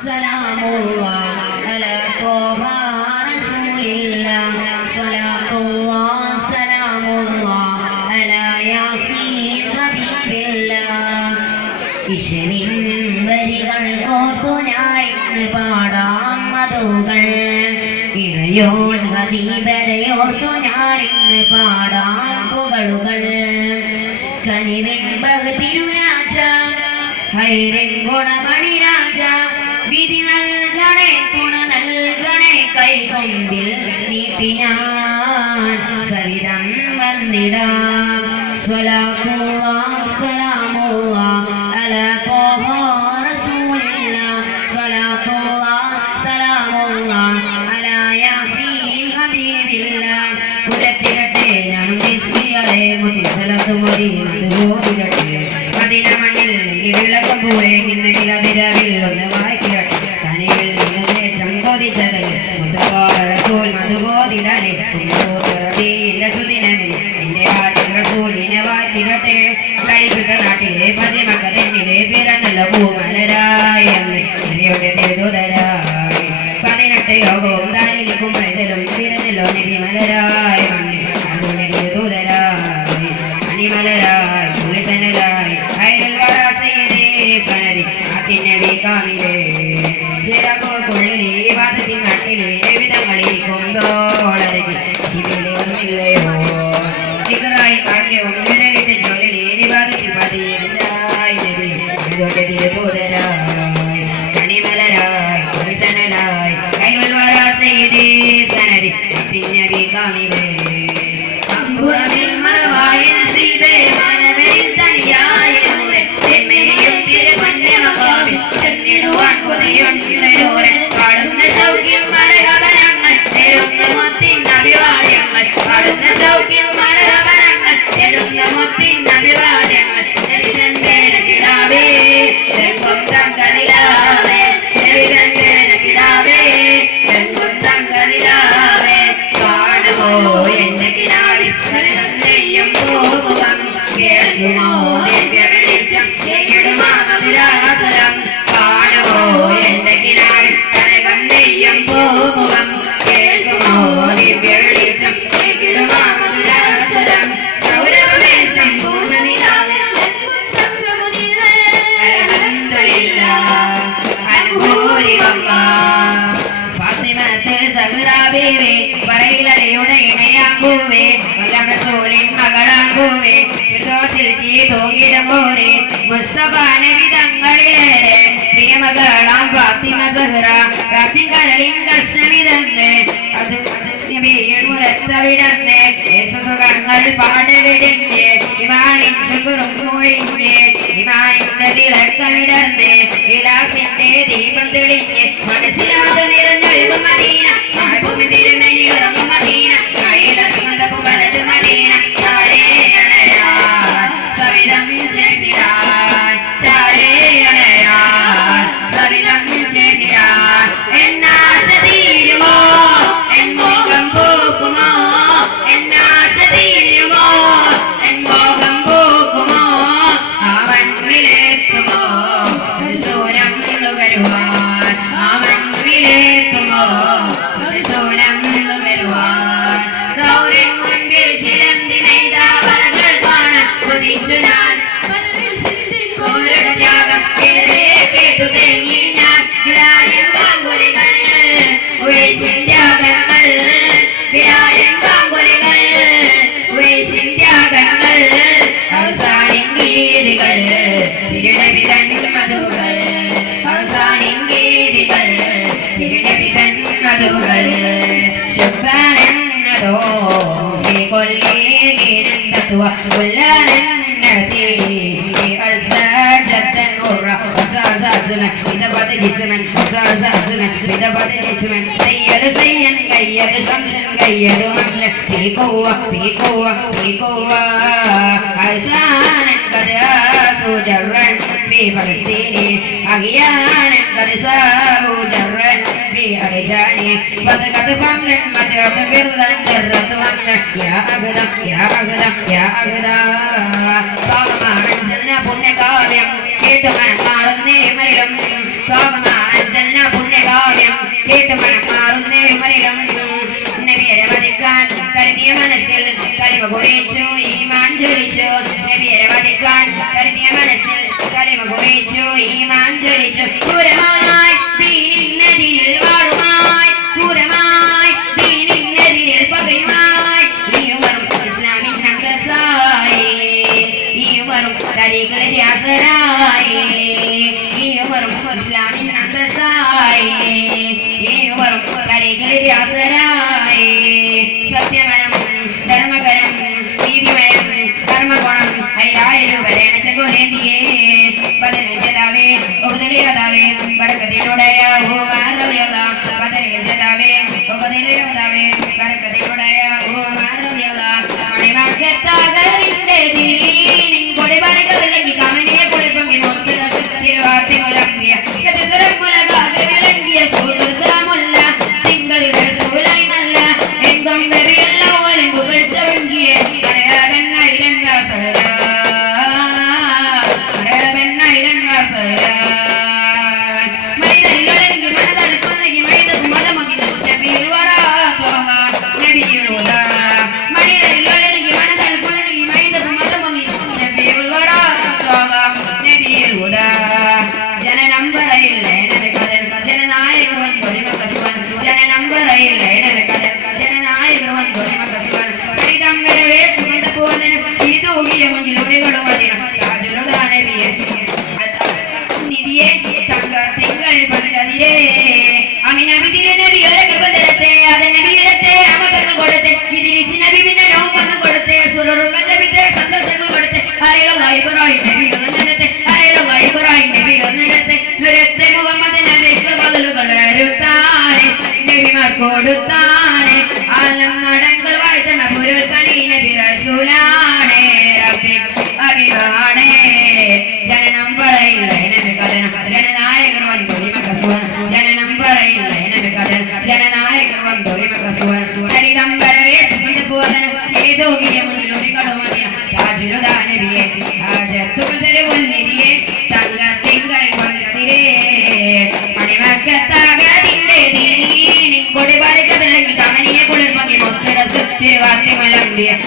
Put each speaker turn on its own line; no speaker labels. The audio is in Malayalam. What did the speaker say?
سلام الله على طه رسول الله صلاة الله سلام الله على ياسين حبيب الله ഇഷനിൻ വരികൾ കോർത്തു ഞാൻ ഇന്ന് പാടാം മധുകൾ ഇറയോൻ ഹബീബരയോർത്തു ഞാൻ ഇന്ന് പാടാം പുകളുകൾ കനിവിൻ ബഹതിരുരാജ ഹൈരൻ ഗുണമണി രാജ വിധി നൽകണേ തുണ നൽകണേ കൈകൊമ്പിൽ നീട്ടി ഞാൻ സരിതം വന്നിടാം. സ്വലാത്തുള്ള ഇവയുടെ തിരുതരായി പതിനെട്ട് ലോകവും ദാരിലിക്കും പൈതലും പിറന്നല്ലോ നബി സനരി അതിനവി ഫാത്തിമത്ത് സഹ്റാബീവേ പറയിലയുടെ ഇണയാമ്പൂവേ വല്ലറസൂലിൻ മകളാമ്പൂവേ ഫിർദൗസിൽ ചീ തൂങ്ങിടുമ്പോരേ മുസ്തഫ നബി തങ്ങളിലേറെ പ്രിയമകളാം ഫാത്തിമ സഹ്റ റാഫിൻ കരളിൻ കഷ്ണമിതന്ന് അത് നബിയിൽ മുരത്തവിടന്ന് യേശുസുഖങ്ങൾ പാടവിടിഞ്ഞ് ഇമാനിൻ ശുക്രും കൊഴിഞ്ഞ് ഇമാനിന്റെ തിളക്കമിടന്ന് വിലാസിന്റെ ദീപം തെളിഞ്ഞ് മനസ്സിലാതെ പാങ്കുലികൾ ഉയസിൻ ത്യാഗങ്ങൾ വിരായൻ പാങ്കുലികൾ ഉയസിൻ ത്യാഗങ്ങൾ അവസാനിൻ ഗീതികൾ തിരുടവിതൻ മധുകൾ അവസാനിൻ ഗീതികൾ തിരുടവിതൻ മധുകൾ ശുഭ്രനോ കൊല്ലേകിരന്തത്വ കൊല്ലാനന്നതി أساسا زمن إذا بدأ جسمن أساسا زمن إذا بدأ جسمن سيد سيد قيد شمس قيد حمل في قوة في قوة في قوة أحسانا قد آسوا جرا في فلسطين أحيانا قد سابوا جرا في أرجان فتقد فمن مدد بردا جرة يا أغدا يا أغدا يا أغدا طالما أنزلنا പുണ്യകാവ്യം കേട്ട് മനമാറുന്നേ മരിലും തോകമാ അഞ്ചലിന പുണ്യകാവ്യം കേട്ട് മനമാറുന്നേ മരിലും നബിയരെ വധിക്കാൻ കരുതിയ മനസ്സിൽ കലിമ കുറിച്ചു ഈമാൻ ജ്വലിച്ചു നബിയരെ വധിക്കാൻ കരുതിയ മനസ്സിൽ കലിമ കുറിച്ചു ഈമാൻ ജ്വലിച്ചു ദൂരമായി ദീനിന്നതിൽ ഈയുമറും കരികളെ ധ്യാസരായി സത്യമനം ധർമ്മകരം നീതിമയം കർമ്മഗുണം ഹൈരായൊരു വരേണ ചെങ്കോലേന്തിയേ ബദലിൽ ജതാവേ ഉപദലിയതാവേ വടക്കത്തിനുടയ ഓമാറിയത ബദലിൽ ജതാവേ ഉപദലിയതാവേ വടക്കത്തിനുടയ ഓമാറിയത മണിമക്കത്താകരിന്റെ ദീനിൻ കൊടിപണികളിലെങ്കിൽ ಧ್ವನಿ ಕಸಿವನ್ ಜನ ನಂಬರ ಇಲ್ಲ ಎಡಬೇಕಾದ ಜನ ನಾಯಿರುವನ್ ಧ್ವನಿ ಕಸಿವನ್ ಶ್ರೀತಂಬರವೇ ಸುಮೃತ ಪೂರ್ಣನ ಇದು ಉಗಿಯ ಮುಂಜಿ ನುಡಿಗಳು ಮದಿನ ರಾಜುರದಾನವಿಯೇ நிதியே தங்க திங்கள் பண்டதிரே அமி நபி திரு நபி உலக பதரத்தே அத நபி இடத்தே அமகர்கள் கொடுத்தே இது நிசி நபி பின்ன நோக்கம் கொடுத்தே சுரருள் நபித்தே சந்தோஷங்கள் கொடுத்தே. அரையில் ஐபராய் நபி உலக അറിയോ ലൈബറായി നബി ഒന്നിടത്തെ നിരത്തെ മുഹമ്മദ് നബിക്ക് ബദലുകൾ വരുത്താനെ നബിമാർ കൊടുത്താനെ. ആലം നടങ്ങൾ വാഴ്ത്തണ പുരുൾ കണി നബി റസൂലാണേ റബ്ബി അഭിവാണേ ജനനം പറയില്ല നബി കഥനം. ജനനായകർ വന്നൊളി മകസുവൻ ജനനം പറയില്ല നബി കഥനം. ജനനായകർ വന്നൊളി മകസുവൻ ചരിതം വരവേ സുഗന്ധപൂർണനം ചെയ്തോകിയ മുന്നിലൊരികളും അതിനം രാജുരുദാ നബിയെ രാജത്തുകൾ Iya.